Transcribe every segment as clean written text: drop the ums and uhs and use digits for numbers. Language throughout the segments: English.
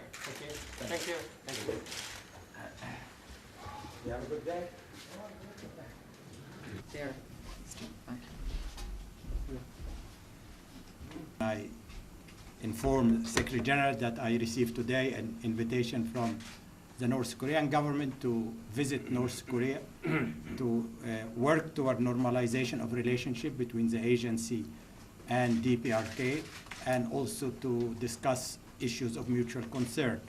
Okay. Thank you. Thank you. You have a good day. There. I informed Secretary General that I received today an invitation from the North Korean government to visit North Korea to work toward normalization of relationship between the agency and DPRK, and also to discuss issues of mutual concern.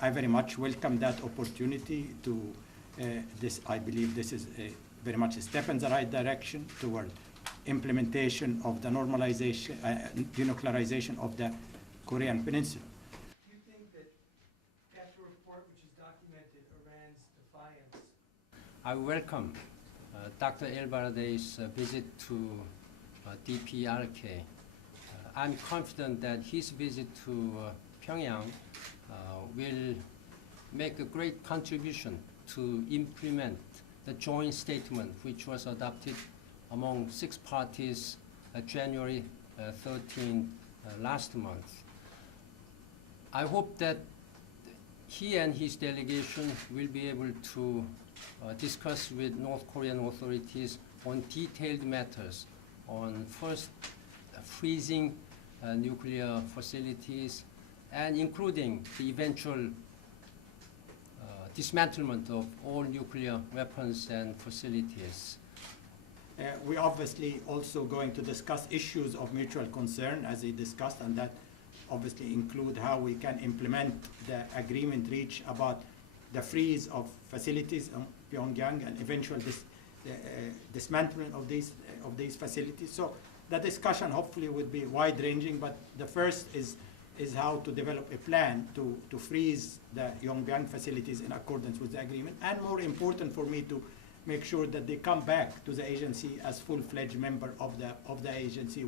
I very much welcome that opportunity to this. I believe this is very much a step in the right direction toward implementation of the normalization, denuclearization of the Korean Peninsula. Do you think that after a report which has documented Iran's defiance? I welcome Dr. ElBaradei's visit to DPRK. I'm confident that his visit to Pyongyang will make a great contribution to implement the joint statement which was adopted among 6 parties January 13 last month. I hope that he and his delegation will be able to discuss with North Korean authorities on detailed matters, on first freezing nuclear facilities and including the eventual dismantlement of all nuclear weapons and facilities. We're obviously also going to discuss issues of mutual concern, as he discussed, and that obviously include how we can implement the agreement reached about the freeze of facilities in Pyongyang and eventual dismantling of these facilities. So the discussion hopefully would be wide-ranging, but the first is how to develop a plan to freeze the Pyongyang facilities in accordance with the agreement, and more important for me, to make sure that they come back to the agency as full-fledged member of the agency.